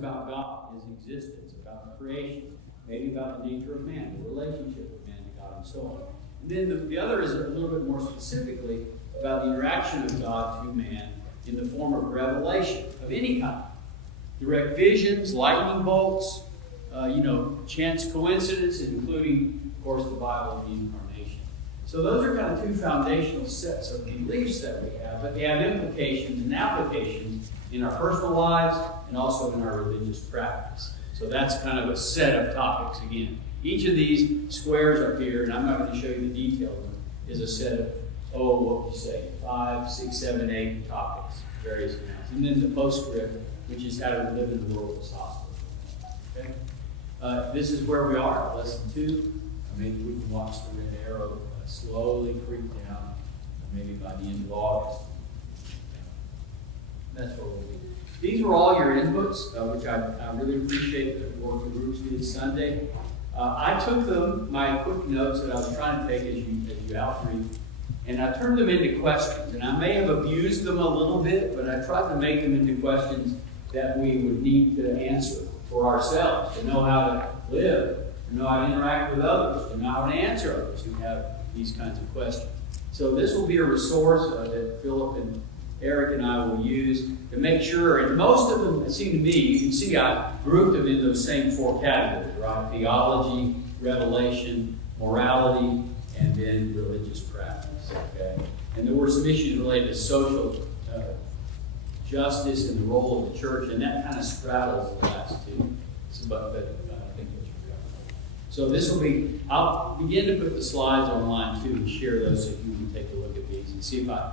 about God, His existence, about creation, maybe about the nature of man, the relationship of man to God, and so on. And then the other is a little bit more specifically about the interaction of God to man in the form of revelation of any kind. Direct visions, lightning bolts, chance coincidences, including, of course, the Bible and the Incarnation. So those are kind of two foundational sets of beliefs that we have, but they have implications and applications in our personal lives and also in our religious practice. So that's kind of a set of topics again. Each of these squares up here, and I'm not going to show you the detail of them, is a set of, what would you say, 5, 6, 7, 8 topics, various amounts. And then the postscript, which is how to live in the world as hospital. Okay? This is where we are, lesson 2. Maybe we can watch the red arrow slowly creep down, maybe by the end of August. That's what we'll do. These were all your inputs, which I really appreciate the work the groups did Sunday. I took them, my quick notes that I was trying to take as you outreach, and I turned them into questions. And I may have abused them a little bit, but I tried to make them into questions that we would need to answer for ourselves, to know how to live, to know how to interact with others, to know how to answer others who have these kinds of questions. So this will be a resource that Philip and Eric and I will use to make sure, and most of them, it seemed to me, you can see I grouped them in those same 4 categories, right? Theology, revelation, morality, and then religious practice, okay? And there were some issues related to social justice and the role of the church, and that kind of straddles the last 2. But I think those are good. So this will be, I'll begin to put the slides online too and share those so you can take a look at these and see if I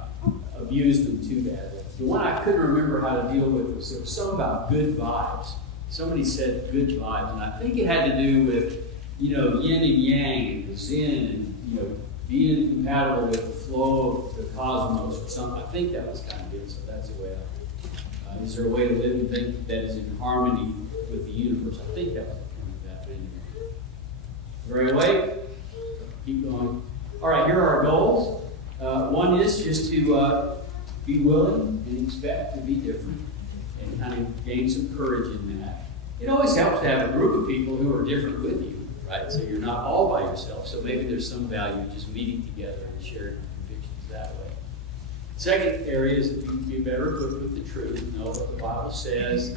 abused them too bad. The one I couldn't remember how to deal with was something about good vibes. Somebody said good vibes, and I think it had to do with, yin and yang, and the zen, and, being compatible with the flow of the cosmos or something. I think that was kind of it, so that's the way is there a way to live and think that is in harmony with the universe? I think that was the point of that, but anyway. Very awake? Keep going. All right, here are our goals. One is just to be willing and expect to be different and kind of gain some courage in that. It always helps to have a group of people who are different with you, right? So you're not all by yourself. So maybe there's some value in just meeting together and sharing convictions that way. Second area is that we can be better equipped with the truth, know what the Bible says,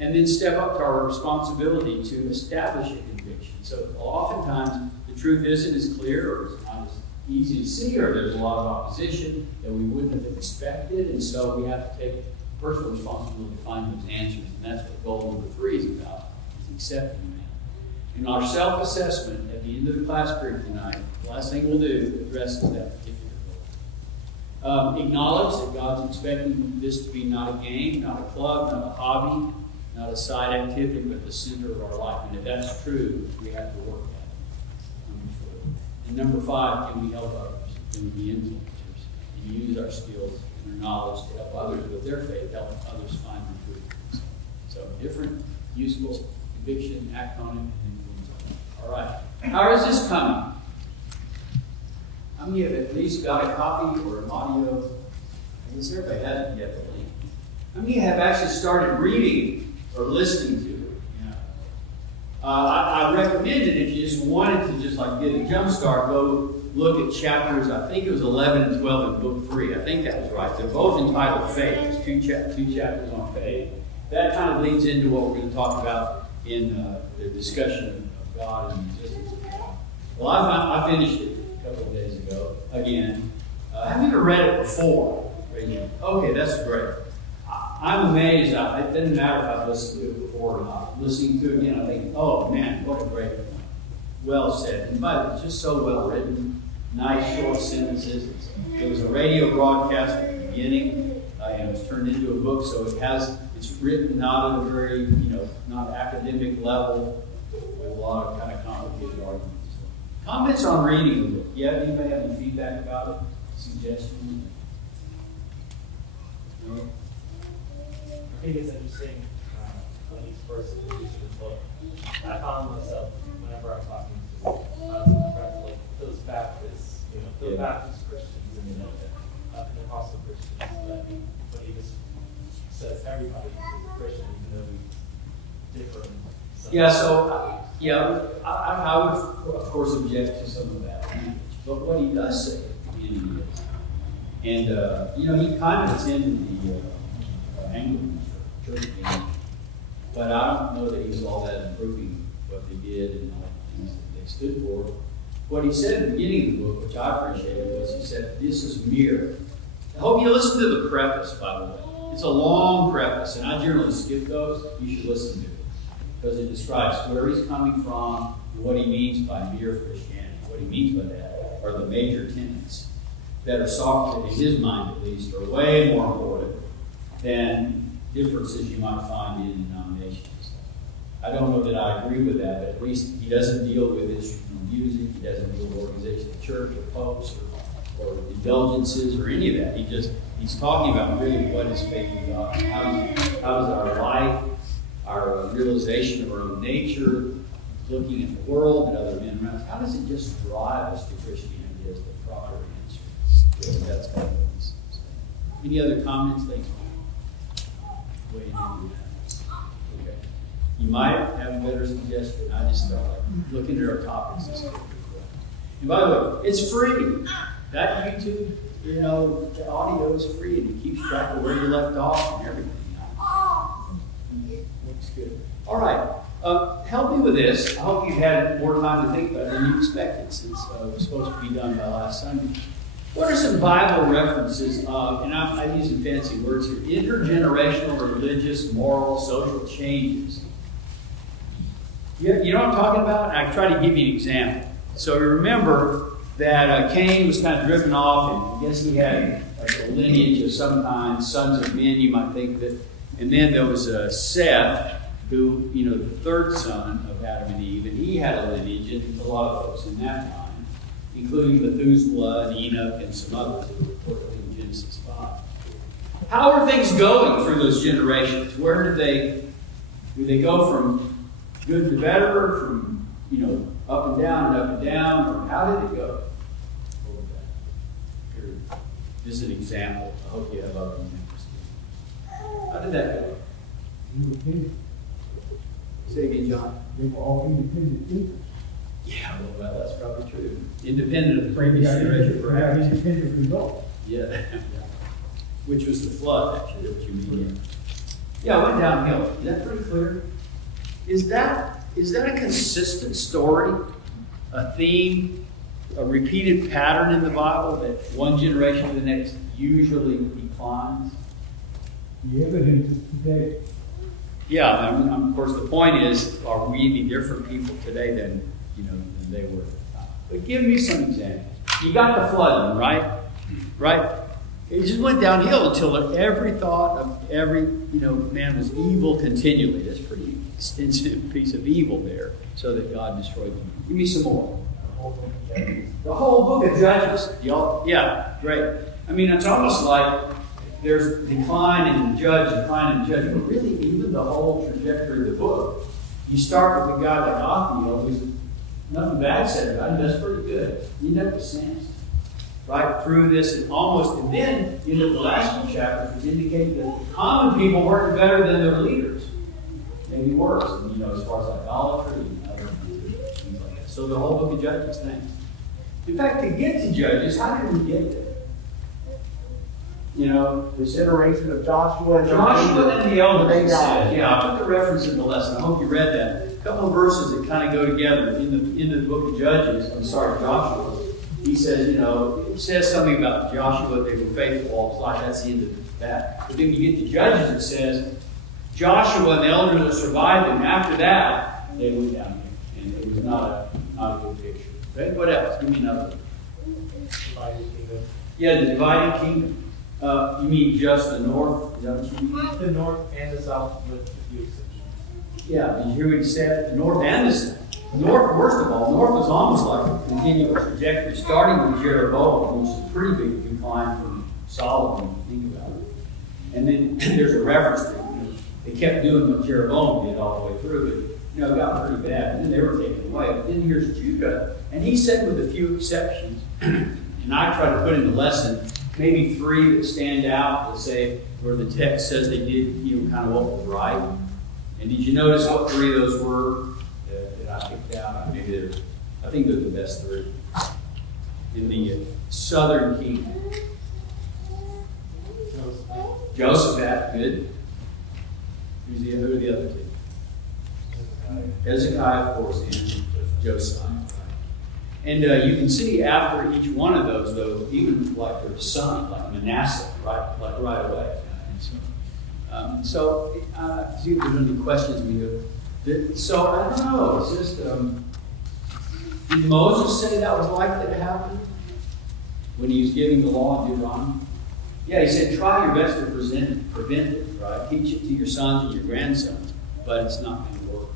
and then step up to our responsibility to establish a conviction. So oftentimes the truth isn't as clear or it's not as easy to see, or there's a lot of opposition that we wouldn't have expected, and so we have to take personal responsibility to find those answers, and that's what goal number 3 is about, is accepting that. In our self-assessment at the end of the class period tonight, the last thing we'll do addresses that particular goal. Acknowledge that God's expecting this to be not a game, not a club, not a hobby, not a side activity, but the center of our life. And if that's true, we have to work at it. Number 4. And number 5, can we help others? Can we be influencers? And use our skills and our knowledge to help others with their faith, help others find the truth. So different, useful, conviction, act on it, and influence on it. All right. How is this coming? How many have at least got a copy or an audio? I guess everybody hasn't yet, the link. How many have actually started reading or listening to it? I recommend it if you just wanted to just like get a jump start, go look at chapters, I think it was 11 and 12 in book 3. I think that was right. They're both entitled Faith. It's two chapters on faith. That kind of leads into what we're going to talk about in the discussion of God and the existence of God. Well, I finished it a couple of days ago again. Have you ever read it before? Okay, that's great. I'm amazed. It doesn't matter if I've listened to it before or not. Listening to it again, I think, oh man, what a great point. Well said. And by the way, it's just so well written. Nice short sentences. It was a radio broadcast at the beginning, and it was turned into a book, so it's written not at a very, not academic level with a lot of kind of complicated arguments. Comments on reading the book. Yeah, anybody have any feedback about it? Suggestions? No? I think it's interesting when he's first introduced the book. I found myself, whenever I'm talking to friends like those Baptists, those Baptist Christians and Pentecostal Christians, when he just says everybody is a Christian, even though we different. Yeah, so, I would, of course, object to some of that language. But what he does say at the beginning is, and, he kind of attended the Anglican church meeting, but I don't know that he's all that improving what they did and all the things that they stood for. What he said at the beginning of the book, which I appreciated, was he said, this is mere. I hope you listen to the preface, by the way. It's a long preface, and I generally skip those. You should listen to it, because it describes where he's coming from and what he means by mere Christianity. What he means by that are the major tenets that are sought, in his mind at least, are way more important than differences you might find in denominations. I don't know that I agree with that, but at least he doesn't deal with instrumental music, he doesn't deal with organization of the church or popes or indulgences or any of that. He's talking about really what is faith in God. How does our life, our realization of our own nature, looking at the world and other men around us, how does it just drive us to Christianity as the proper answer? Really, that's kind of what he's saying. Any other comments? Thanks. Way into that. Okay. You might have a better suggestion. I just felt like looking at our topics is good. And by the way, it's free. That YouTube, the audio is free, and it keeps track of where you left off and everything. Looks good. All right. Help me with this. I hope you've had more time to think about it than you expected, since it was supposed to be done by last Sunday. What are some Bible references of, and I'm using fancy words here, intergenerational, religious, moral, social changes? You know what I'm talking about? I try to give you an example. So you remember that Cain was kind of driven off, and I guess he had a lineage of some kind, sons of men, you might think of it. And then there was Seth, who, the third son of Adam and Eve, and he had a lineage, and a lot of folks in that time, including Methuselah and Enoch and some others who were reported in Genesis 5. How are things going through those generations? Where do they go from good to better, from, up and down, or how did it go? Here, this is an example. I hope you have other examples. How did that go? Independent. Say again, John. They were all independent thinkers. Yeah, well, that's probably true. Independent of the previous generation, perhaps. Independent results. Yeah. Which was the flood, actually, that you mean. Yeah, it went downhill. Is that pretty clear? Is that a consistent story, a theme, a repeated pattern in the Bible that one generation to the next usually declines? The evidence is today. Yeah, of course, the point is, are we any different people today than they were at the time? But give me some examples. You got the flooding, right? Right? It just went downhill until every thought of every man was evil continually. That's a pretty extensive piece of evil there, so that God destroyed them. Give me some more. The whole book of Judges. Yeah, great. I mean, it's almost like there's decline in judge, but really, even the whole trajectory of the book, you start with a guy like Othniel, who's nothing bad said about him, that's pretty good. You end up with Samson. Right through this and then the last few chapters, which indicate that the common people weren't better than their leaders. Maybe worse, as far as idolatry and other things like that. So the whole book of Judges, thanks. In fact, to get to Judges, how did we get there? The generation of Joshua and the elders. Yeah, I put the reference in the lesson. I hope you read that. A couple of verses that kind of go together in the book of Judges. Joshua. He says, it says something about Joshua, they were faithful all his life. That's the end of that. But then you get to Judges, it says, Joshua and the elders that survived him, after that, they went down here. And it was not a good picture. Okay? What else? Give me another. Divided kingdom. Yeah, the divided kingdom. You mean just the north? Is that what you mean? The north and the south with a few exceptions. Yeah, did you hear what he said? The north and the south. North, worst of all, north was almost like a continuous trajectory, starting with Jeroboam, which is a pretty big decline from Solomon, if you think about it. And then there's a reference to they kept doing what Jeroboam did all the way through, but it got pretty bad. And then they were taken away. But then here's Judah, and he said, with a few exceptions, and I try to put in the lesson maybe 3 that stand out, let's say, where the text says they did, kind of what was right. And did you notice what three of those were that I picked out? I think they're the best three. In the southern kingdom. Josephat, good. Who are the other two? Hezekiah, of course, and Josiah. And you can see after each one of those, though, even like their son, like Manasseh, right away. So, see if there's any questions we have. So, I don't know. It's just, did Moses say that was likely to happen when he was giving the law of Deuteronomy? Yeah, he said, try your best to prevent it, right? Teach it to your sons and your grandsons, but it's not going to work.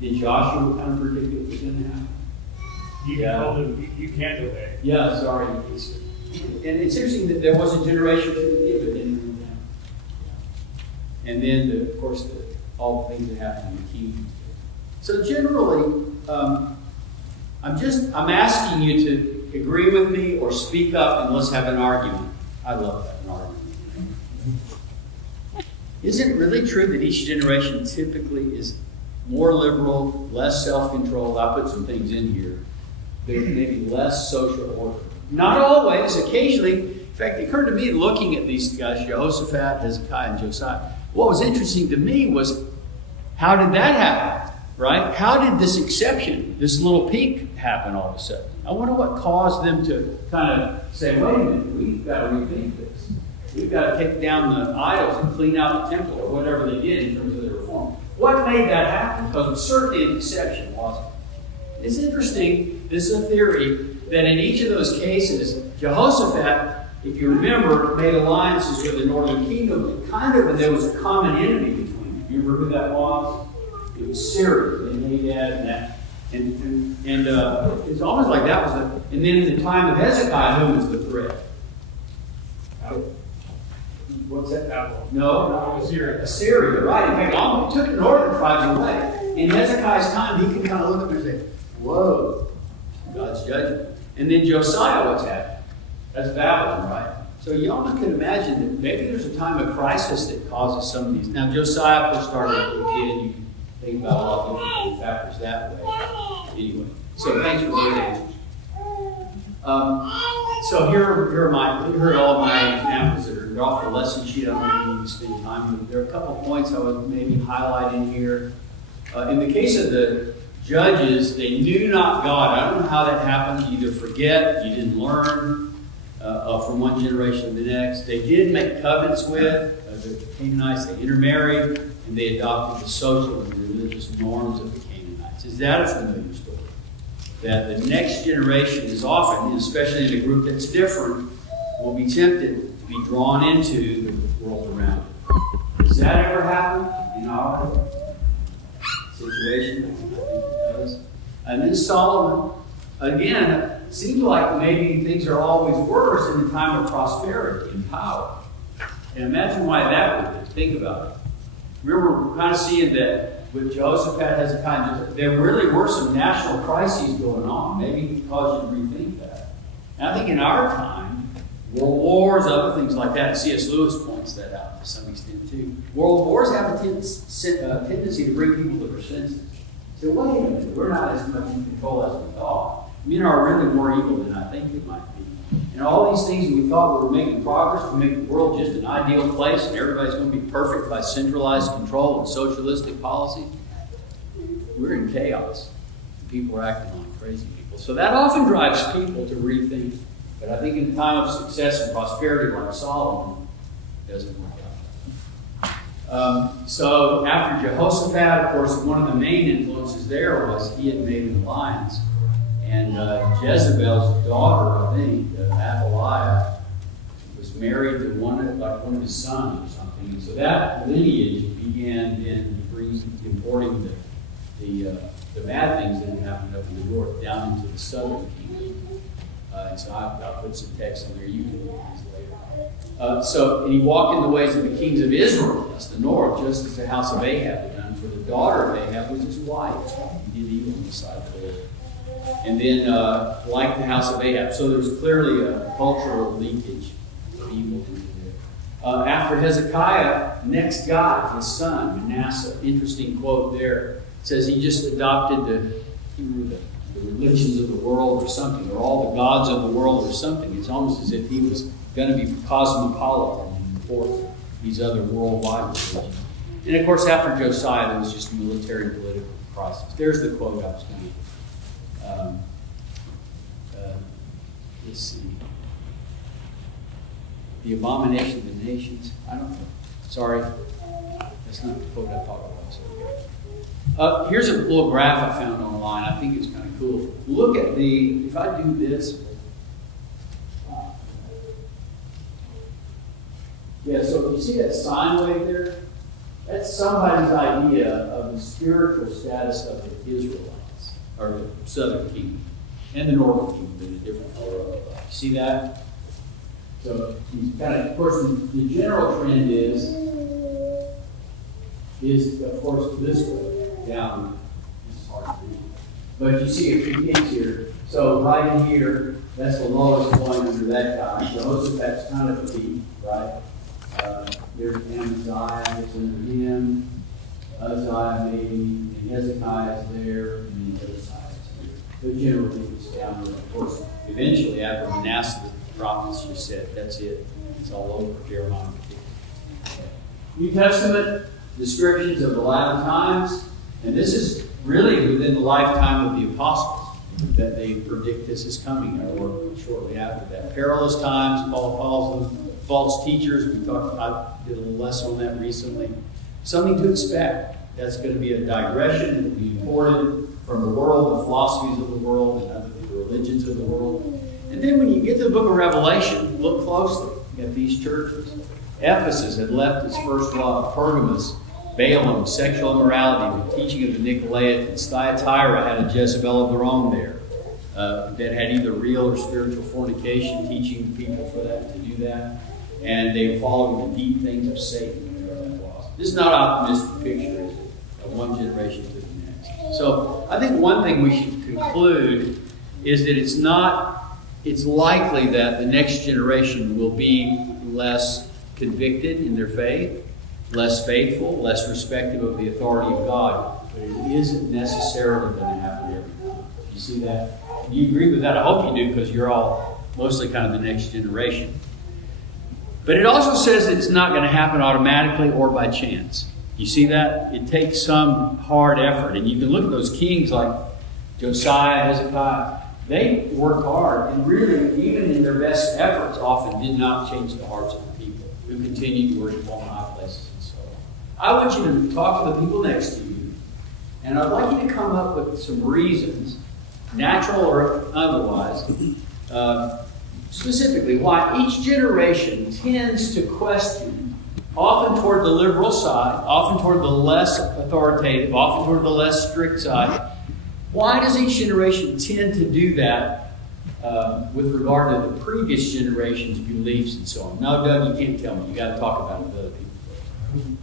Did Joshua kind of predict it was going to happen? You told him you can't obey. Yeah, sorry. And it's interesting that there was a generation to give it, didn't it? And then, of course, all the things that happened in the kingdom. So generally, I'm asking you to agree with me or speak up and let's have an argument. I love that, an argument. Isn't it really true that each generation typically is more liberal, less self-controlled? I put some things in here. There's maybe less social order. Not always, occasionally. In fact, it occurred to me looking at these guys, Jehoshaphat, Hezekiah, and Josiah. What was interesting to me was, how did that happen? Right? How did this exception, this little peak, happen all of a sudden? I wonder what caused them to kind of say, wait a minute, we've got to rethink this. We've got to take down the idols and clean out the temple, or whatever they did in terms of their reform. What made that happen? Because it was certainly an exception, wasn't it? It's interesting, this is a theory, that in each of those cases, Jehoshaphat, if you remember, made alliances with the northern kingdom, and there was a common enemy between them. You remember who that was? It was Syria, and Hadad, and that. And it's almost like that was and then in the time of Hezekiah, who was the threat? What's that? Babylon. No, Assyria. Assyria, right. In fact, it took the northern tribes away. In Hezekiah's time, he could kind of look up and say, whoa, God's judgment. And then Josiah, what's happened? That's Babylon, right? So you almost can imagine that maybe there's a time of crisis that causes some of these. Now, Josiah, of course, started as a kid. You can think about a lot of different factors that way. Anyway, so thanks for those answers. So here are all my examples that are off the lesson sheet. I don't really need to spend time with. There are a couple of points I would maybe highlight in here. In the case of the judges, they knew not God. I don't know how that happened. You either forget, you didn't learn from one generation to the next. They did make covenants with the Canaanites. They intermarried, and they adopted the social and religious norms of the Canaanites. Is that a familiar story? That the next generation is often, especially in a group that's different, will be tempted to be drawn into the world around it. Does that ever happen in our situation? I think it does. And then Solomon, again, it seems like maybe things are always worse in the time of prosperity and power. And imagine why that would be. Think about it. Remember, we're kind of seeing that with Jehoshaphat, Hezekiah, there really were some national crises going on. Maybe it caused you to rethink that. And I think in our time, world wars, other things like that, C.S. Lewis points that out to some extent too. World wars have a tendency to bring people to their senses. So wait a minute, we're not as much in control as we thought. Men are really more evil than I think they might be. And all these things that we thought we were making progress, we make the world just an ideal place and everybody's going to be perfect by centralized control and socialistic policy. We're in chaos. People are acting like crazy people. So that often drives people to rethink. But I think in a time of success and prosperity like Solomon, it doesn't work out. So after Jehoshaphat, of course, one of the main influences there was he had made an alliance. And Jezebel's daughter, I think, Athaliah, was married to one of his sons or something. And so that lineage began then importing the bad things that had happened up in the north down into the southern kingdom. And so I'll put some text in there. You can look at these later. And he walked in the ways of the kings of Israel, that's the north, just as the house of Ahab had done. For the daughter of Ahab was his wife. He did evil on the side of the Lord. And then, like the house of Ahab. So there's clearly a cultural leakage of evil into there. After Hezekiah, next guy, his son, Manasseh. Interesting quote there. It says he just adopted the religions of the world or something, or all the gods of the world or something. It's almost as if he was going to be cosmopolitan and import these other worldwide religions. And of course, after Josiah, there was just military and political crisis. There's the quote I was going to let's see. The abomination of the nations. I don't know. Sorry. That's not the quote I thought it was. Here's a little graph I found online. I think it's kind of cool. Look at if I do this. Yeah, so if you see that sine wave there, that's somebody's idea of the spiritual status of the Israelites, or the southern kingdom, and the northern kingdom in a different color. You see that? So he's kind of course, the general trend is of course this way down. This is hard to read, but you see a few things here. So right in here, that's the lowest point under that guy. Jehoshaphat's kind of the peak, right? There's Amaziah that's under him, Uzziah maybe, and Hezekiah's there, and the other side is there. But generally it's down there. Of course, eventually after Manasseh, the prophets just said, that's it. It's all over. Jeremiah. New Testament descriptions of the latter times, and this is really within the lifetime of the apostles that they predict this is coming, or shortly after that. Perilous times, Paul calls them. False teachers, I did a little lesson on that recently. Something to expect. That's going to be a digression. It will be imported from the world, the philosophies of the world, and the religions of the world. And then when you get to the book of Revelation, look closely at these churches. Ephesus had left its first love. Pergamos, Balaam, sexual immorality, the teaching of the Nicolaitans. Thyatira had a Jezebel of their own there that had either real or spiritual fornication, teaching people for that to do that. And they were following the deep things of Satan. This is not an optimistic picture, is it? Of one generation to the next. So I think one thing we should conclude is that it's likely that the next generation will be less convicted in their faith, less faithful, less respective of the authority of God. But it isn't necessarily going to happen every time. You see that? Do you agree with that? I hope you do, because you're all mostly kind of the next generation. But it also says that it's not going to happen automatically or by chance. You see that? It takes some hard effort. And you can look at those kings like Josiah, Hezekiah. They worked hard, and really, even in their best efforts, often did not change the hearts of the people who continued to worship on high places and so on. I want you to talk to the people next to you, and I'd like you to come up with some reasons, natural or otherwise, specifically why each generation tends to question, often toward the liberal side, often toward the less authoritative, often toward the less strict side. Why does each generation tend to do that with regard to the previous generation's beliefs and so on? No, Doug, you can't tell me. You got to talk about it with other people.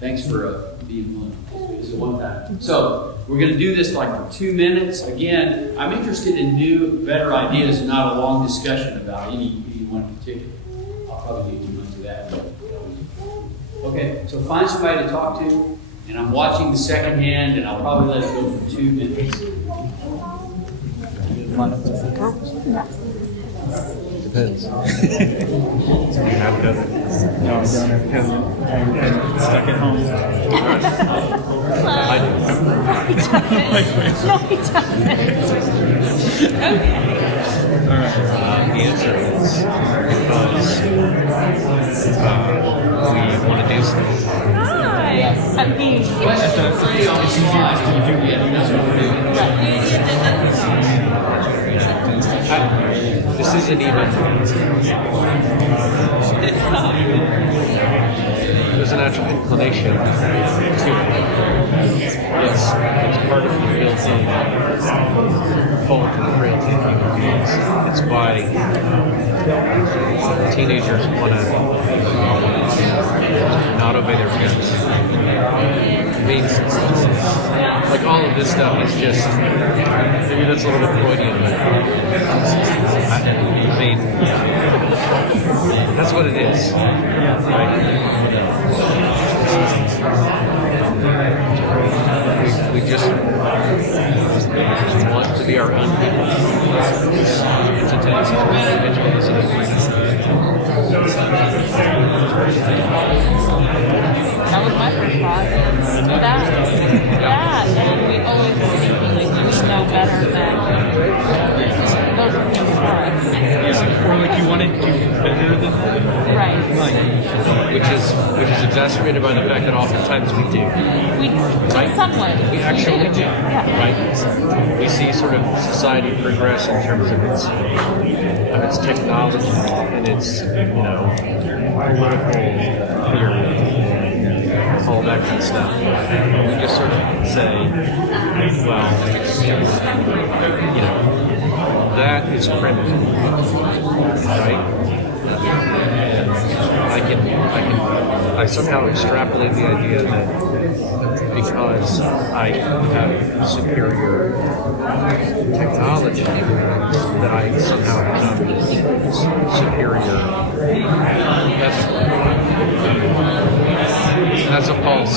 Thanks for being willing. This is a one time. So we're going to do this like for 2 minutes. Again, I'm interested in new, better ideas and not a long discussion about any one in particular. I'll probably need 2 months of that. Okay, so find somebody to talk to. And I'm watching the second hand, and I'll probably let it go for 2 minutes. Depends. Do you have it up? No, I don't have I'm stuck at home. I do. No, he doesn't. Okay. All right. The answer is because we want to do stuff. Nice. I mean, Question 3 on the slide. This isn't even. There's a natural inclination to it. It's part of the built-in fault and frailty of human beings. It's why teenagers want to not obey their parents. Main substances. Like all of this stuff is just, maybe that's a little bit Freudian, but I mean, that's what it is, right? We just want to be our own people. It's a tendency to individualism. That was my first thought. That, and we always were thinking like we know better than those who came before us. Or like you wanted to do better than Right. Which is exacerbated by the fact that oftentimes we do. We, in some way. We actually do, Yeah. right? We see sort of society progress in terms of its technology and its political theory, all that kind of stuff. And we just sort of say, well, that is primitive, right? And I somehow extrapolate the idea that because I have superior technology, that I somehow become superior ethically. That's a false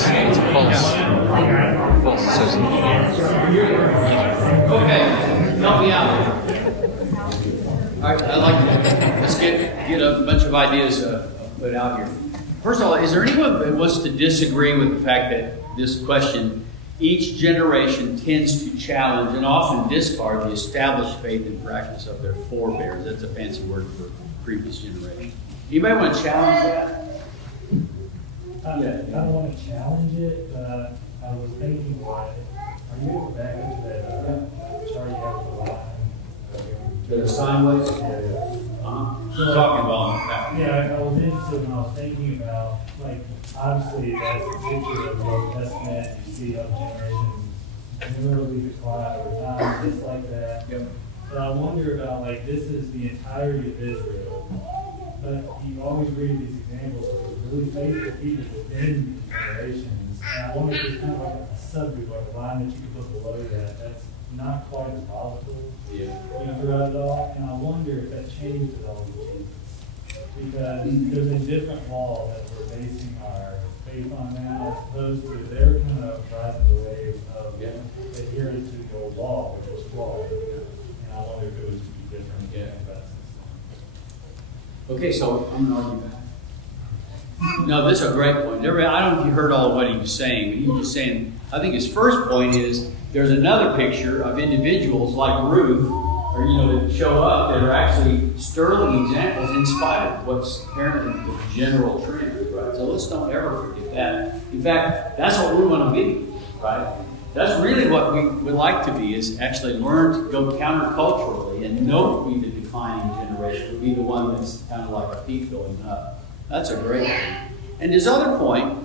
association. Okay, help me out. All right, I'd like to, let's get a bunch of ideas put out here. First of all, is there anyone that wants to disagree with the fact that this question, each generation tends to challenge and often discard the established faith and practice of their forebears? That's a fancy word for previous generation. Anybody want to challenge that? I don't want to challenge it, but I was thinking about it. Are you able to back into that chart you have with the line? The sine waves? Talking about Yeah, I was interested when I was thinking about, like, obviously that's the picture of the Old Testament. You see how generations literally decline over time, just like that. Yep. But I wonder about, like, this is the entirety of Israel. But you always read these examples of really faithful people within generations. And I wonder if there's kind of like a subgroup, like a line that you could put below that. That's not quite as volatile. Yeah. Throughout it all, and I wonder if that changed at all with Jesus. Because there's a different law that we're basing our faith on now, as opposed to they're kind of riding the wave of adherence to the old law, which was flawed. And I wonder if it would be different about system. Okay, so I'm going to argue back. No, this is a great point. I don't know if you heard all of what he was saying, but he was just saying, I think his first point is there's another picture of individuals like Ruth, or that show up that are actually sterling examples in spite of what's apparently the general trend, right? So let's don't ever forget that. In fact, that's what we want to be, right? That's really what we would like to be, is actually learn to go counterculturally and not be the declining generation, but be the one that's kind of like a peak going up. That's a great thing. And his other point,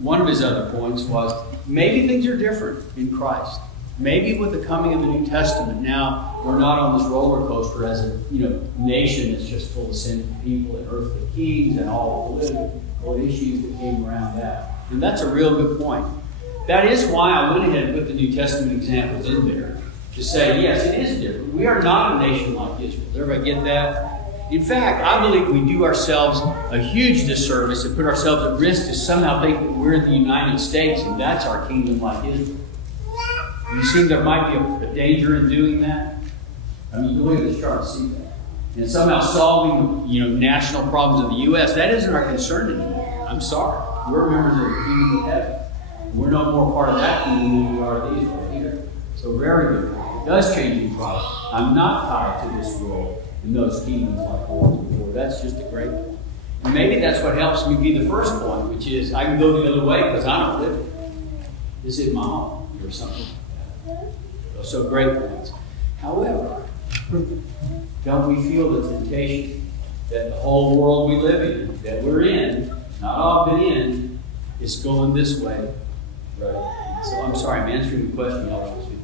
one of his other points was maybe things are different in Christ. Maybe with the coming of the New Testament, now we're not on this roller coaster as a nation that's just full of sinful people and earthly kings and all the political issues that came around that. And that's a real good point. That is why I went ahead and put the New Testament examples in there to say, yes, it is different. We are not a nation like Israel. Does everybody get that? In fact, I believe we do ourselves a huge disservice and put ourselves at risk to somehow think that we're the United States and that's our kingdom like Israel. You see there might be a danger in doing that? I mean, you look at this chart and see that. And somehow solving, national problems of the U.S., that isn't our concern anymore. I'm sorry. We're members of the kingdom of heaven. We're no more part of that kingdom than we are of these right here. So very good. It does change in Christ. I'm not tied to this world and those kingdoms like I was before. That's just a great point. And maybe that's what helps me be the first point, which is I can go the other way because I don't live it. This is my home or something. So great points. However, don't we feel the temptation that the whole world we live in, that we're in, not all been in, is going this way? Right? So I'm sorry, I'm answering the question y'all asked me.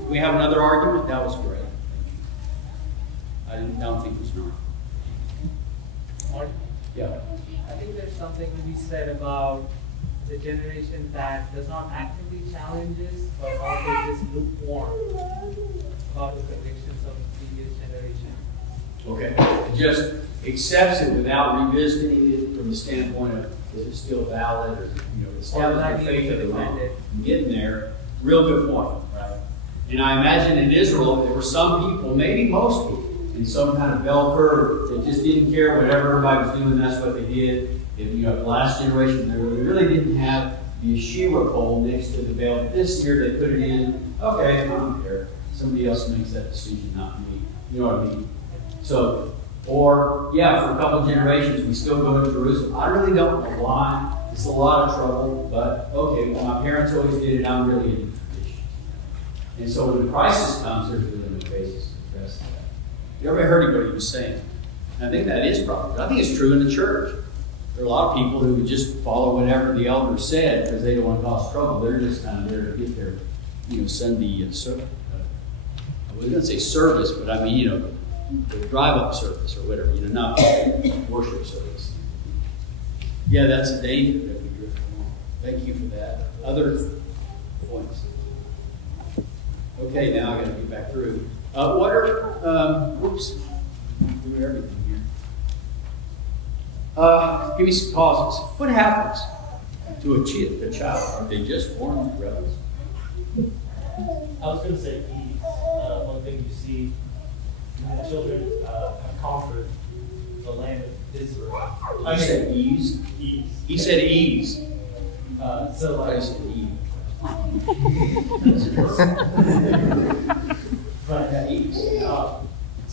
If we have another argument, that was great. I don't think it was an argument. Yeah. I think there's something to be said about the generation that does not actively challenge us, but also is lukewarm. about the convictions of previous generation. Okay. It just accepts it without revisiting it from the standpoint of, is it still valid, or, establish the faith of the wrong. Getting there, real good point, right? And I imagine in Israel, there were some people, maybe most people, in some kind of bell curve that just didn't care whatever everybody was doing, that's what they did. If, the last generation, they really didn't have the yeshiva pole next to the bell. This year they put it in, okay, I don't care. Somebody else makes that decision, not me. You know what I mean? So, or, yeah, for a couple of generations, we still go to Jerusalem. I really don't know why. It's a lot of trouble, but okay, well, my parents always did it, I'm really into tradition. And so when the crisis comes, there's really no basis to address that. You ever heard what he was saying? I think that is probably. I think it's true in the church. There are a lot of people who would just follow whatever the elder said because they don't want to cause trouble. They're just kind of there to get their, Sunday service. I was going to say service, but I mean, the drive-up service or whatever, not worship service. Yeah, that's a danger that we drift along. Thank you for that. Other points? Okay, now I got to get back through. What are, whoops, I'm doing everything here. Give me some pauses. What happens to a child? Are they just born rebels? I was going to say ease. One thing you see, the children have conquered the land of Israel. I said ease. Ease. He said ease. So I like, said ease. but Ease.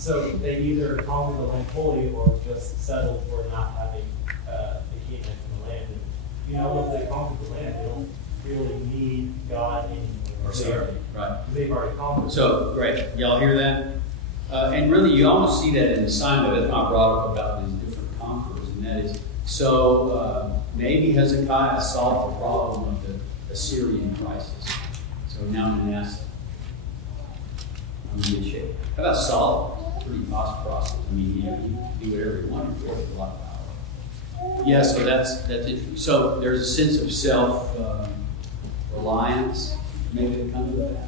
so they either conquer the land fully or just settle for not having the Canaanite in the land. And, once they conquer the land, they don't really need God anymore. Right. They've already conquered. So, great. Y'all hear that? And really, you almost see that in the sign that's not brought up about these different conquerors, and that is, maybe Hezekiah solved the problem of the Assyrian crisis. So now Manasseh, I'm in good shape. How about Solomon? Pretty prosperous. I mean, he can do whatever he wanted with a lot of power. Yeah, so that's interesting. So there's a sense of self-reliance, maybe that comes with that.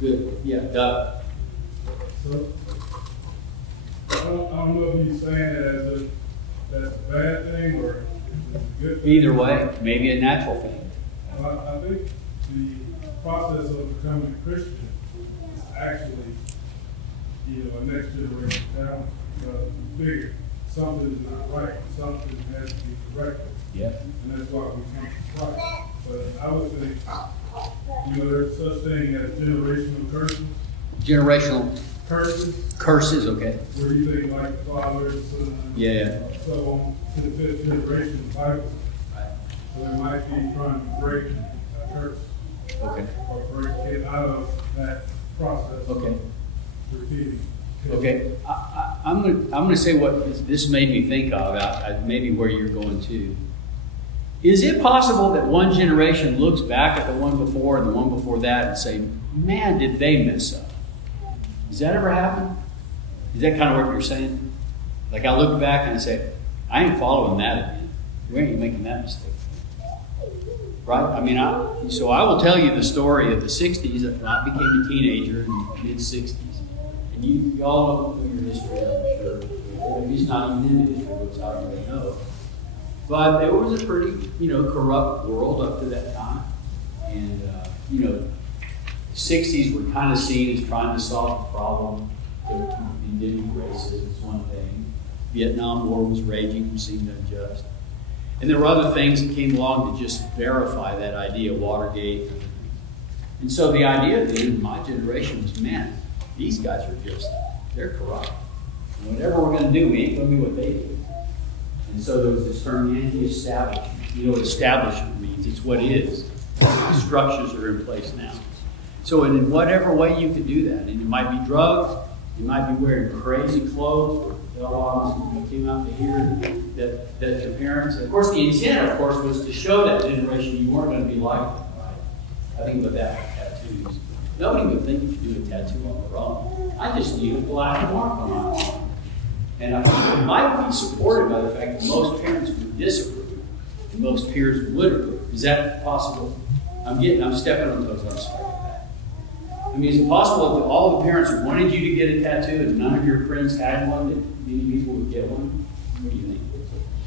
Good. Yeah, Doug. So, I don't know if he's saying that that's a bad thing or it's a good thing. Either way, maybe a natural thing. I think the process of becoming a Christian is actually, a next generation down. Because we figure something is not right, something has to be corrected. Yeah. And that's why we come to Christ. But I would think, there's such thing as generational curses. Generational curses, okay. Where you think like the father, son, Yeah. so on to the fifth generation of the Bible. So it might be trying to break a curse. Okay. Or get out of that process. Okay. Of repeating. Okay. I'm gonna say what this made me think of. Maybe where you're going to. Is it possible that one generation looks back at the one before and the one before that and say, "Man, did they mess up"? Does that ever happen? Is that kind of what you're saying? Like I look back and I say, "I ain't following that again. We ain't making that mistake." Right? I mean, so I will tell you the story of the 60s. I became a teenager in the mid-60s. And you all know your history, I'm sure. Maybe it's not even in the history books, I don't really know. But there was a pretty, corrupt world up to that time. And, the 60s were kind of seen as trying to solve the problem of indigenous races, is one thing. Vietnam War was raging, seemed unjust. And there were other things that came along to just verify that idea, Watergate. And so the idea then in my generation was, man, these guys are they're corrupt. And whatever we're going to do, we ain't going to do what they do. And so there was this term, anti-establishment. You know what establishment means? It's what is. The structures are in place now. So in whatever way you can do that, and it might be drugs, you might be wearing crazy clothes, you came out to hear that the parents, and of course the intent, of course, was to show that generation you weren't going to be like them, right? I think about that with tattoos. Nobody would think you could do a tattoo on their own. I just need a black mark on my arm. And I think it might be supported by the fact that most parents would disapprove, and most peers would approve. Is that possible? I'm stepping on toes, I'm sorry about that. I mean, is it possible that all the parents wanted you to get a tattoo and none of your friends had one, that many people would get one? What do you think?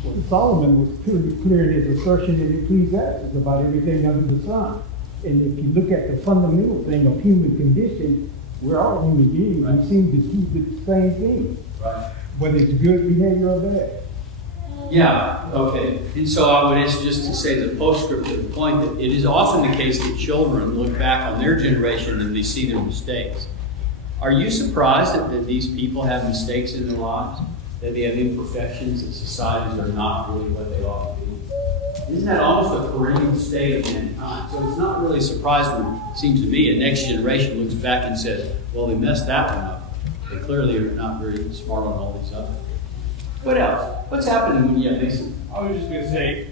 Well, Solomon was pretty clear in his assertion in Ecclesiastes about everything under the sun. And if you look at the fundamental thing of human condition, we're all human beings. Right. We seem to do the same thing, Right. whether it's good behavior or bad. Yeah, okay. And so I would ask just to say the postscript to the point that it is often the case that children look back on their generation and they see their mistakes. Are you surprised that these people have mistakes in their lives? That they have imperfections, that societies are not really what they ought to be? Isn't that almost a perennial state of mankind? So it's not really a surprise when, it seems to me, a next generation looks back and says, well, they messed that one up. They clearly are not very smart on all these other things. What else? What's happening when you have Mason? I was just going to say,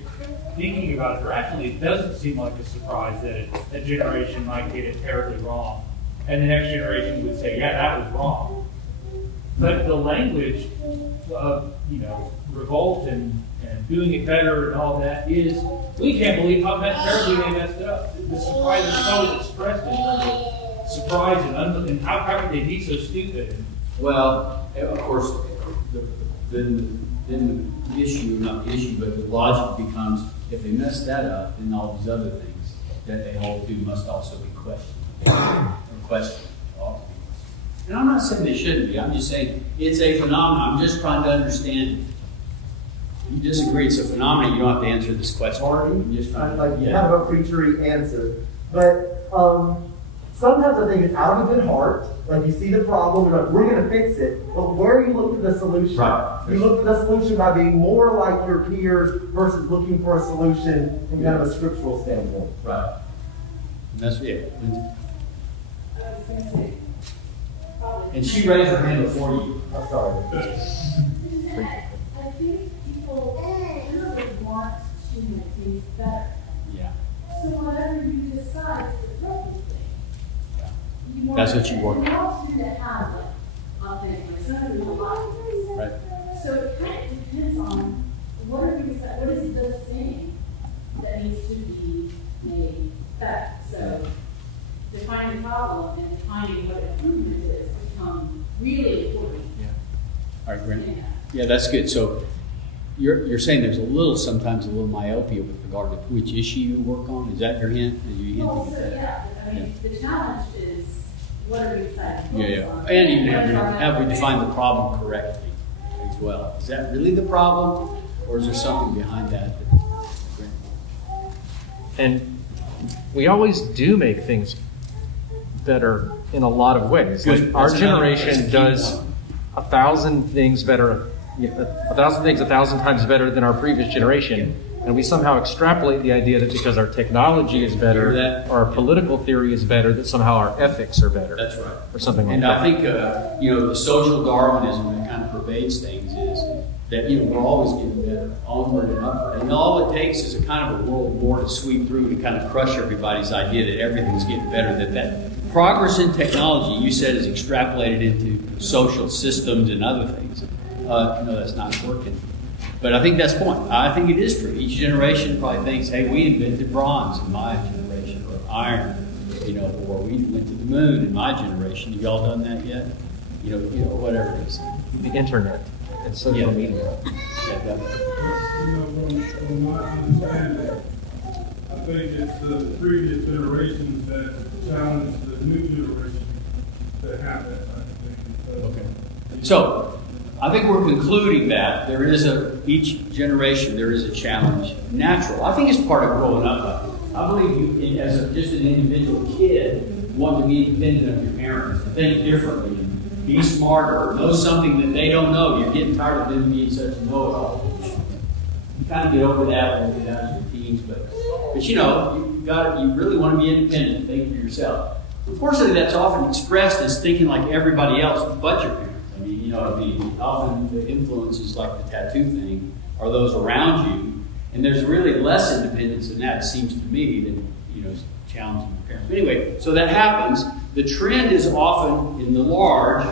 thinking about it rationally, it doesn't seem like a surprise that a generation might get it terribly wrong, and the next generation would say, yeah, that was wrong. But the language of, revolt and doing it better and all that is, we can't believe how terribly they messed up. The surprise is always expressed in terms of surprise and how could they be so stupid? Well, of course, then the issue, not the issue, but the logic becomes, if they mess that up, then all these other things that they hold to must also be questioned. Or questioned. And I'm not saying they shouldn't be. I'm just saying it's a phenomenon. I'm just trying to understand it. You disagree it's a phenomenon, you don't have to answer this question. I'm just trying to, Kind of a preachery answer. But sometimes I think it's out of a good heart. Like you see the problem, and like, we're going to fix it. But where you look for the solution? Right. You look for the solution by being more like your peers versus looking for a solution from kind of a scriptural standpoint. Right. And that's it. And she raised her hand before you. I'm sorry. I think people really want to make things better. Yeah. So whatever you decide is the appropriate thing. You That's what you want. You want to have it authentically, something in the life. Right. So it kind of depends on what is the thing that needs to be made better. So defining the problem and defining what improvement is become really important. All right, Grant. Yeah, that's good. So you're saying there's sometimes a little myopia with regard to which issue you work on? Is that your hint? Is you Well, hinting so at that? yeah, I mean, the challenge is what are we deciding? to Yeah. focus on? And even What is our have we defined the motivation? problem correctly as well? Is that really the problem, or is there something behind that? And we always do make things better in a lot of ways. Good. Like our That's another- that's a generation key does one. 1,000 things better, 1,000 things 1,000 times better than our previous generation. And we somehow extrapolate the idea that because our technology is Hear better, that? or our political theory is better, that somehow our ethics are better. That's right. Or something like And that. I think, the social Darwinism that kind of pervades things is that, we're always getting better, onward and upward. And all it takes is a kind of a world war to sweep through to kind of crush everybody's idea that everything's getting better, that progress in technology, you said, is extrapolated into social systems and other things. No, that's not working. But I think that's the point. I think it is true. Each generation probably thinks, hey, we invented bronze in my generation, or iron, or we went to the moon in my generation. Have y'all done that yet? Whatever it is. The internet and social Yeah. media. Yeah, definitely. From my understanding, I think it's the previous generations that challenge the new generation that have that type of thing. Okay. So, I think we're concluding that there is each generation there is a challenge. Natural. I think it's part of growing up. I believe you, as just an individual kid, want to be independent of your parents, to think differently, and be smarter, know something that they don't know. You're getting tired of them being such a know-it-all. You kind of get over that when you get down to your teens, but you really want to be independent, think for yourself. Unfortunately, that's often expressed as thinking like everybody else but your parents. I mean, often the influences like the tattoo thing are those around you, and there's really less independence in that, it seems to me, than, challenging your parents. But anyway, so that happens. The trend is often, in the large,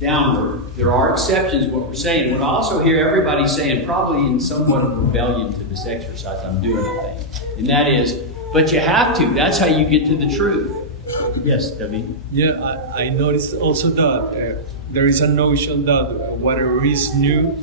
downward. There are exceptions, what we're saying. What I also hear everybody saying, probably in somewhat of rebellion to this exercise I'm doing, I think, and that is, but you have to. That's how you get to the truth. Yes, David? Yeah, I noticed also that there is a notion that whatever is new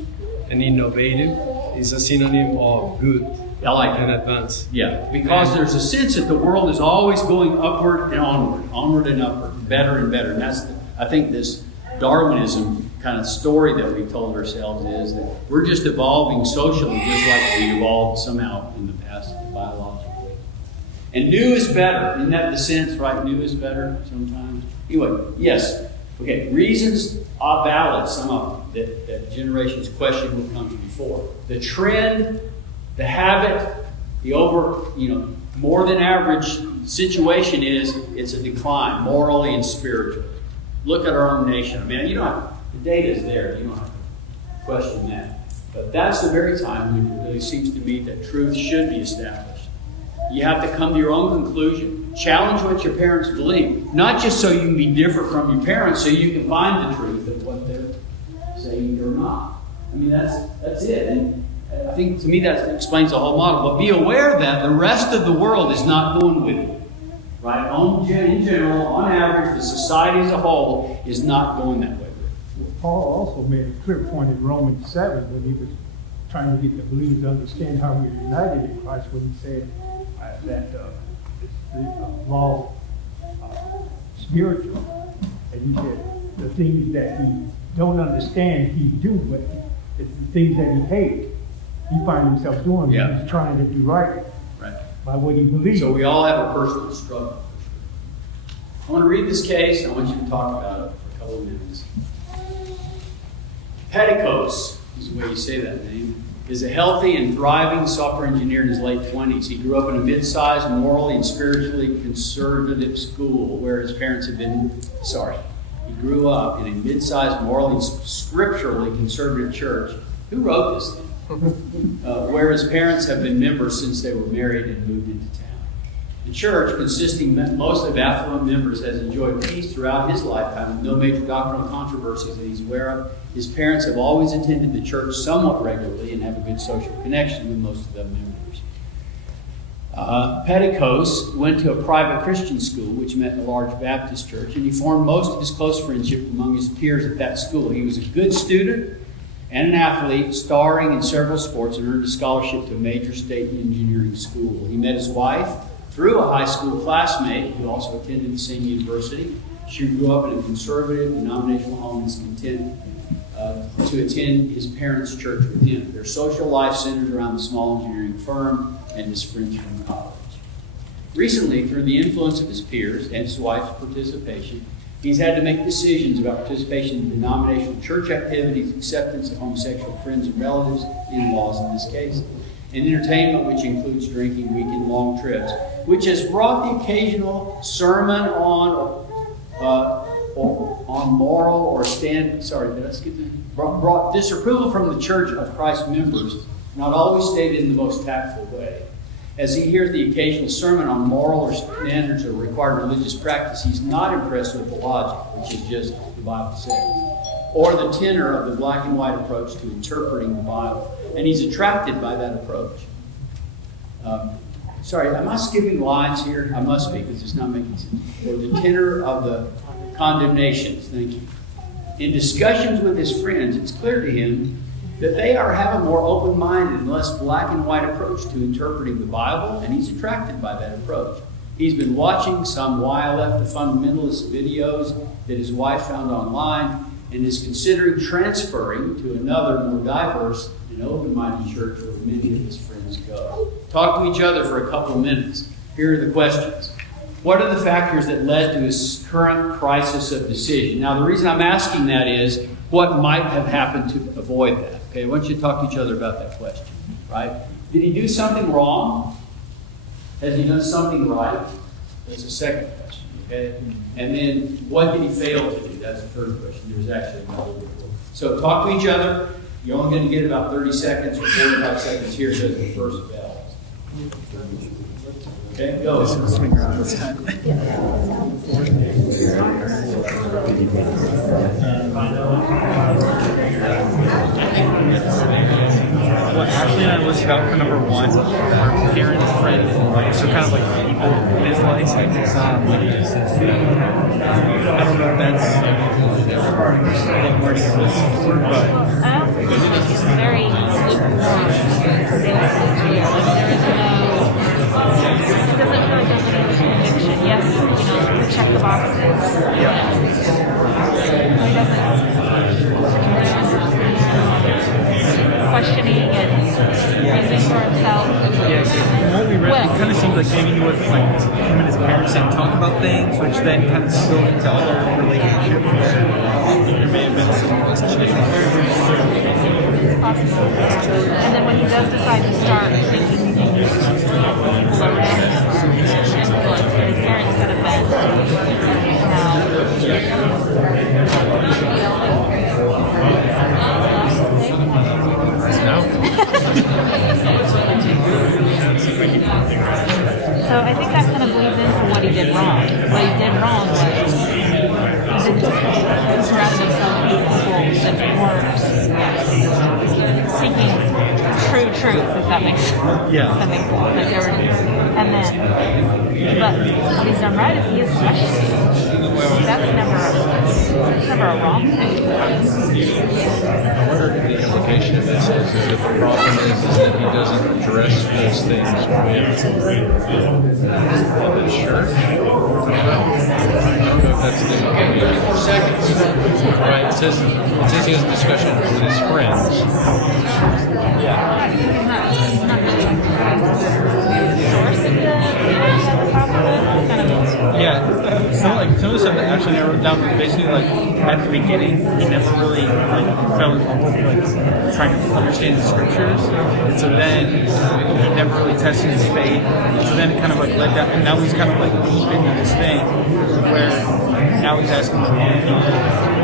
and innovative is a synonym of good I like and that. advanced. Yeah, because there's a sense that the world is always going upward and onward and upward, better and better. And that's, I think, this Darwinism kind of story that we've told ourselves is that we're just evolving socially, just like we evolved somehow in the past biologically. And new is better. Isn't that the sense, right? New is better sometimes. Anyway, yes. Okay, reasons are valid, some of them, that generations question what comes before. The trend, the habit, the more than average situation is it's a decline, morally and spiritually. Look at our own nation. I mean, the data is there. You don't have to question that. But that's the very time when it really seems to me that truth should be established. You have to come to your own conclusion. Challenge what your parents believe. Not just so you can be different from your parents, so you can find the truth of what they're saying or not. I mean, that's it. And I think, to me, that explains the whole model. But be aware that the rest of the world is not going with it. Right? In general, on average, the society as a whole is not going that way. Paul also made a clear point in Romans 7 when he was trying to get the believers to understand how we're united in Christ, when he said that the law spiritual. And he said the things that he don't understand, he do, but it's the things that he hates, he finds himself doing. Yeah. He's trying to do right by what he believes. So we all have a personal struggle. I want to read this case, and I want you to talk about it for a couple of minutes. Petticos, is the way you say that name, is a healthy and thriving software engineer in his late 20s. He grew up in a mid-sized, morally and spiritually conservative school where his parents had been, he grew up in a mid-sized, morally and scripturally conservative church. Who wrote this thing? Where his parents have been members since they were married and moved into town. The church, consisting mostly of affluent members, has enjoyed peace throughout his lifetime with no major doctrinal controversies that he's aware of. His parents have always attended the church somewhat regularly and have a good social connection with most of the members. Petticos went to a private Christian school, which met in a large Baptist church, and he formed most of his close friendship among his peers at that school. He was a good student and an athlete, starring in several sports, and earned a scholarship to a major state engineering school. He met his wife through a high school classmate who also attended the same university. She grew up in a conservative denominational home and is content to attend his parents' church with him. Their social life centered around the small engineering firm and his friends from college. Recently, through the influence of his peers and his wife's participation, he's had to make decisions about participation in denominational church activities, acceptance of homosexual friends and relatives, in-laws in this case, and entertainment, which includes drinking, weekend-long trips, which has brought the occasional sermon on moral or brought disapproval from the Church of Christ members, not always stated in the most tactful way. As he hears the occasional sermon on moral or standards or required religious practice, he's not impressed with the logic, which is just what the Bible says, or the tenor of the black and white approach to interpreting the Bible. And he's attracted by that approach. Am I skipping lines here? I must be, because it's not making sense. Or the tenor of the condemnations. Thank you. In discussions with his friends, it's clear to him that they have a more open-minded and less black and white approach to interpreting the Bible, and he's attracted by that approach. He's been watching some Why I Left the Fundamentalist videos that his wife found online, and is considering transferring to another more diverse and open-minded church where many of his friends go. Talk to each other for a couple of minutes. Here are the questions. What are the factors that led to his current crisis of decision? Now, the reason I'm asking that is, what might have happened to avoid that? Okay, I want you to talk to each other about that question, right? Did he do something wrong? Has he done something right? That's the second question, okay? And then, what did he fail to do? That's the third question. There's actually another one. So talk to each other. You're only going to get about 30 seconds or 45 seconds here to the first bell. Okay, go. Well, actually, I was about for number one, our parents, friends, and like so kind of like people in his life. I don't know if that's like where he's looking for, but I don't think it's just very lukewarm. Basically, like there is no. It doesn't feel like there's any conviction. Yes, to check the boxes. yeah. He doesn't questioning and reasoning for himself. Yes, from what we read, it kind of seemed like maybe he wasn't like him and his parents didn't talk about things, which then kind of spilled into other relationships where there may have been some tension. It's possible. And then when he does decide to start thinking people around him are influence, his parents could have been So I think that kind of bleeds into what he did wrong. What he did wrong was he surrounded himself with people that weren't seeking true truth, if that makes sense. Yeah. That makes sense. Like there were, and then, but what he's done right is he is questioning. That's never a wrong thing. I wonder if the implication of this is that the problem is that he doesn't address those things with the church. I don't know if that's the implication. 34 seconds. Right, it says he has a discussion with his friends. Yeah. He's not really sourcing the problem. Kind of. Yeah, some of the stuff that Ashley and I wrote down was basically like at the beginning he never really like fell in love with like trying to understand the scriptures, and so then he never really tested his faith. So then it kind of like led down, and now he's kind of like deep into this thing where now he's asking the wrong people,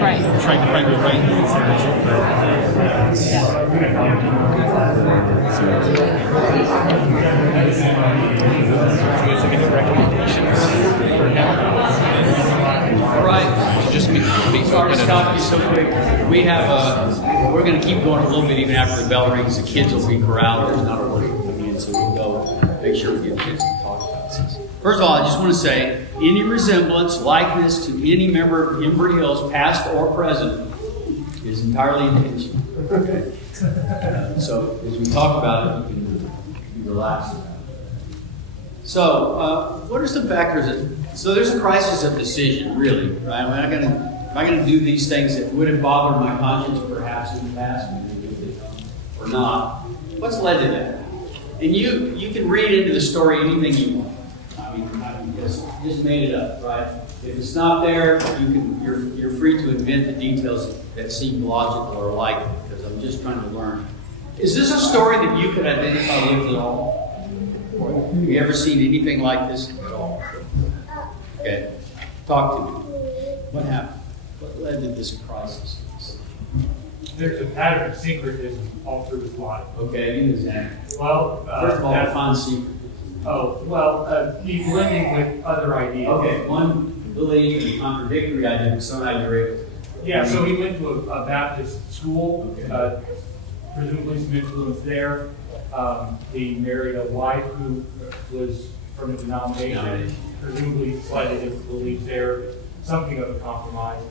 right, trying to find the right answers. Do you guys have any recommendations for him? All right. Just be Sorry open to and stop you honest. so quick. We have we're going to keep going a little bit even after the bell rings. The kids will be corralled. There's not a worship coming in, so we'll go make sure we get kids to talk about this. First of all, I just want to say, any resemblance, likeness to any member of Embry Hills, past or present, is entirely intentional. Okay? So as we talk about it, you can be relaxed about it. So, what are some factors so there's a crisis of decision, really, right? Am I going to do these things that would have bothered my conscience perhaps in the past, or not? What's led to that? And you can read into the story anything you want. I mean, just made it up, right? If it's not there, you're free to invent the details that seem logical or likely, because I'm just trying to learn. Is this a story that you could identify with at all? Have you ever seen anything like this at all? Okay. Talk to me. What happened? What led to this crisis? There's a pattern of syncretism all through his life. Okay, give me an example. Well, First of all, define secret. He's living with other ideas. Okay, one belief and contradictory idea, but somehow you're able to. Yeah, so he went to a Baptist school, presumably some influence there. He married a wife who was from a denomination, presumably slightly different beliefs there, something of a compromise.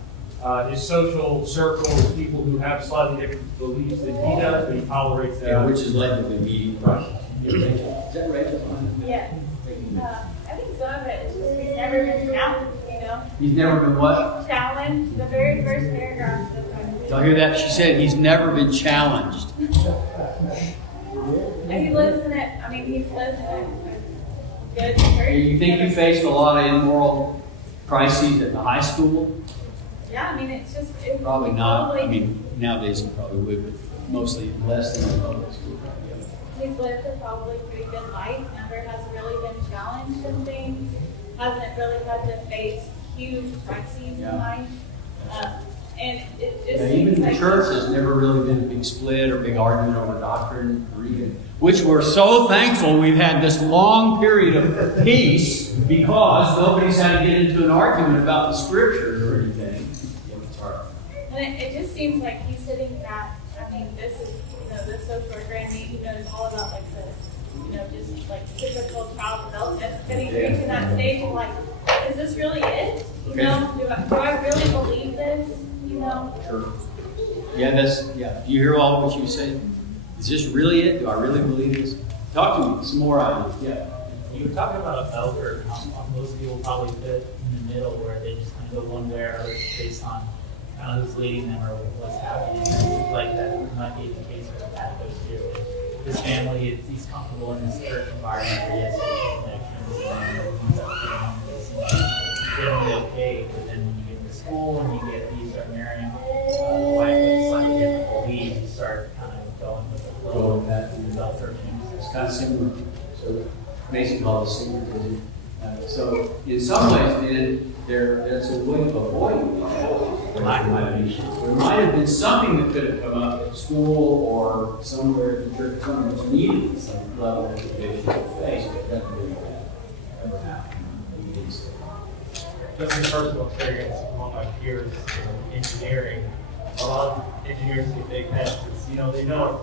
His social circle is people who have slightly different beliefs than he does, but he tolerates that. Yeah, which has led to the immediate crisis. Is that right? Yeah. I think some of it is just he's never been challenged, He's never been what? Challenged. The very first paragraph. Y'all hear that? She said he's never been challenged. And he lives in it. I mean, he's lived in a good church. You think you faced a lot of immoral crises at the high school? Yeah, I mean, it's just... Probably not. I mean, nowadays you probably would, but mostly less than in public school. He's lived a probably pretty good life. Never has really been challenged in things. Hasn't really had to face huge crises in life. And it just And seems even the like... church has never really been a big split or big argument over doctrine, or even, which we're so thankful we've had this long period of peace because nobody's had to get into an argument about the scriptures or anything. And it just seems like he's sitting back. I mean, this is the social worker and me, who knows all about like the, just like typical child development, but he's reaching that stage of like, is this really it? Do I really believe this? Sure. Yeah, do you hear all what you say? Is this really it? Do I really believe this? Talk to me, some more ideas. Yeah. You were talking about a bell curve. Most people probably fit in the middle where they just kind of go one way or other based on kind of who's leading them or what's happening. Like that might be the case where Pat goes through. His family, he's comfortable in this church environment where he has social connections and he's up there and he's generally okay. But then when you get to school and you start marrying a wife that's slightly different beliefs, you start kind of going with the flow of that bell curve. It's kind of similar. So Mason called it syncretism. So in some ways, then there's a way of avoiding that. There might have been something that could have come up at school or somewhere in the church, something that's needed some level of division of faith, but it doesn't really ever happen. Just in personal experience among my peers in engineering, a lot of engineers get big heads. They know,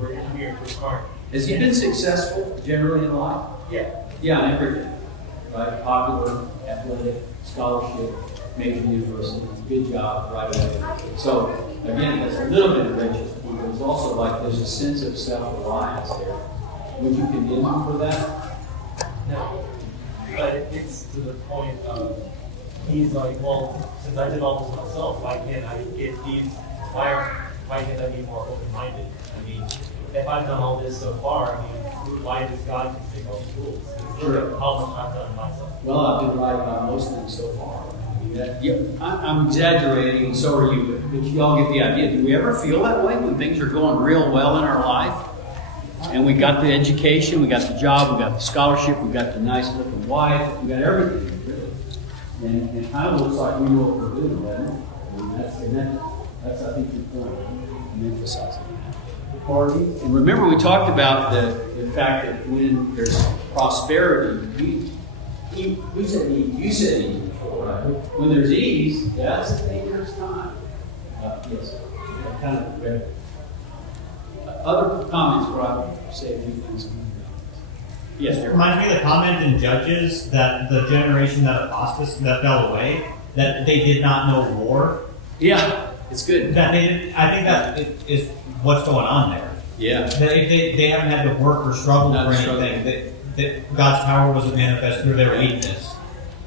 we're engineers, we're smart. Has he been successful generally in life? Yeah. Yeah, in everything. Right? Popular, athletic, scholarship, major university, good job, right away. So, again, that's a little bit of Rachel's point, but it's also like there's a sense of self-reliance there. Would you condemn him for that? No. But it's to the point of, he's like, well, since I did all this myself, why can't I get these, why can't I be more open-minded? I mean, if I've done all this so far, why does God take all the rules? Sure. How much I've done myself. Well, I've been right about most things so far. I'm exaggerating, and so are you, but you all get the idea. Do we ever feel that way when things are going real well in our life? And we got the education, we got the job, we got the scholarship, we got the nice looking wife, we got everything, really. And it kind of looks like we know what we're doing, doesn't it? That's I think, your point. I'm emphasizing that. And remember, we talked about the fact that when there's prosperity, who said ease? You said ease before, right? When there's ease, that's a dangerous time. Yes. Kind of read. Other comments where I would say a few things. Yes, Jerry. Reminds me of the comment in Judges that the generation that apostates, that fell away, that they did not know war. Yeah, it's good. That they did, I think that is what's going on there. Yeah. They haven't had to work or struggle for anything. That God's power was manifest through their weakness.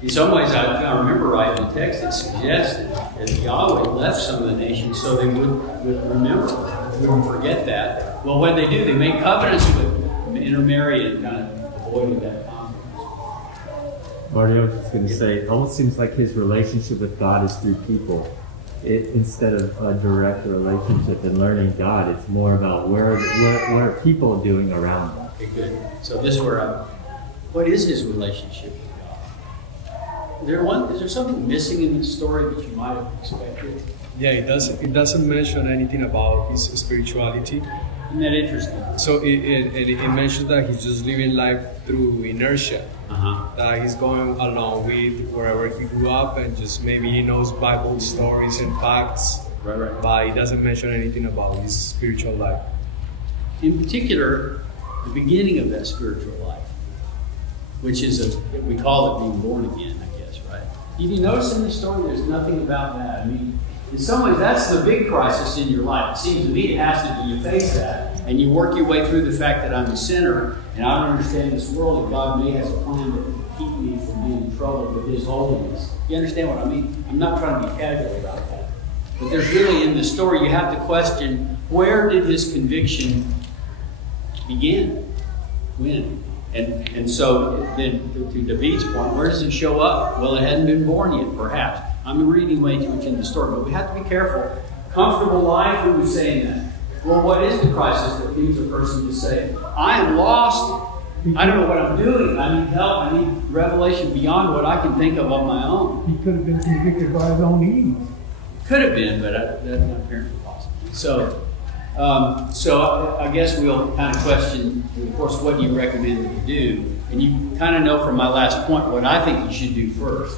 In some ways, I remember right in the text, it suggested that Yahweh left some of the nations so they would remember, wouldn't forget that. Well, what did they do? They made covenants with them, intermarry and kind of avoided that conflict. Marty, I was just going to say, it almost seems like his relationship with God is through people. Instead of a direct relationship and learning God, it's more about what are people doing around them. Okay, good. So this is where what is his relationship with God? Is there something missing in the story that you might have expected? Yeah, it doesn't mention anything about his spirituality. Isn't that interesting? So it mentions that he's just living life through inertia. That he's going along with wherever he grew up, and just maybe he knows Bible stories and facts. Right. But he doesn't mention anything about his spiritual life. In particular, the beginning of that spiritual life, which is we call it being born again, I guess, right? Did you notice in the story there's nothing about that? I mean, in some ways, that's the big crisis in your life. It seems to me it has to be you face that, and you work your way through the fact that I'm a sinner, and I don't understand this world, and God may has a plan to keep me from being in trouble with His holiness. You understand what I mean? I'm not trying to be casual about that. But there's really, in the story, you have to question, where did his conviction begin? When? And so, then, to David's point, where does it show up? Well, it hadn't been born yet, perhaps. I'm reading way too much in the story, but we have to be careful. Comfortable life, who was saying that? Well, what is the crisis that leads a person to say, I am lost, I don't know what I'm doing, I need help, I need revelation beyond what I can think of on my own? He could have been convicted by his own ease. Could have been, but that's not apparently possible. So I guess we'll kind of question, of course, what do you recommend that you do? And you kind of know from my last point what I think he should do first.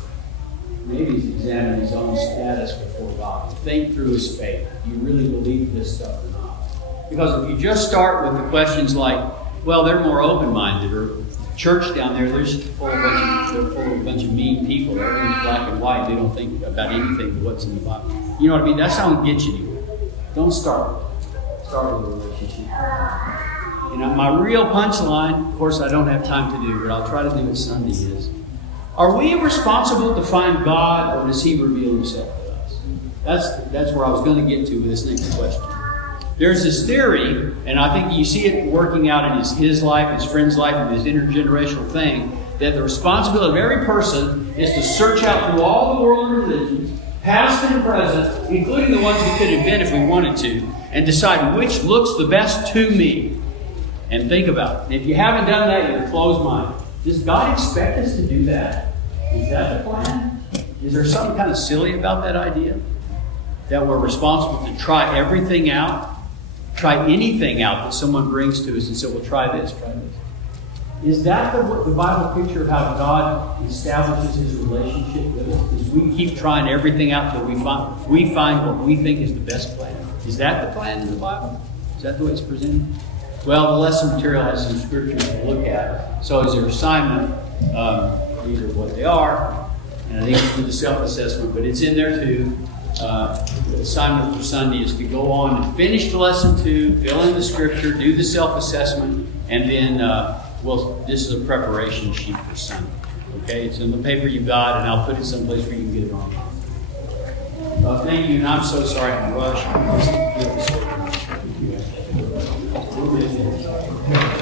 Maybe he's examine his own status before God. Think through his faith. Do you really believe this stuff or not? Because if you just start with the questions like, well, they're more open-minded, or church down there, they're just full of a bunch of mean people. Everything's black and white. They don't think about anything but what's in the Bible. You know what I mean? That's not going to get you anywhere. Don't start. Start with a relationship. You know, my real punchline, of course I don't have time to do, but I'll try to do it Sunday, is, are we responsible to find God, or does He reveal Himself to us? That's where I was going to get to with this next question. There's this theory, and I think you see it working out in his life, his friend's life, and this intergenerational thing, that the responsibility of every person is to search out through all the world religions, past and present, including the ones we could invent if we wanted to, and decide which looks the best to me. And think about it. And if you haven't done that, you're closed-minded. Does God expect us to do that? Is that the plan? Is there something kind of silly about that idea? That we're responsible to try everything out? Try anything out that someone brings to us and say, well, try this, try this. Is that the Bible picture of how God establishes His relationship with us? Is we keep trying everything out until we find what we think is the best plan? Is that the plan in the Bible? Is that the way it's presented? Well, the lesson material has some scriptures to look at. So is your assignment, these are what they are, and I think it's for the self-assessment, but it's in there too. The assignment for Sunday is to go on and finish the lesson 2, fill in the scripture, do the self-assessment, and then this is a preparation sheet for Sunday. Okay, it's in the paper you got, and I'll put it someplace where you can get it on. Thank you, and I'm so sorry I'm rushed.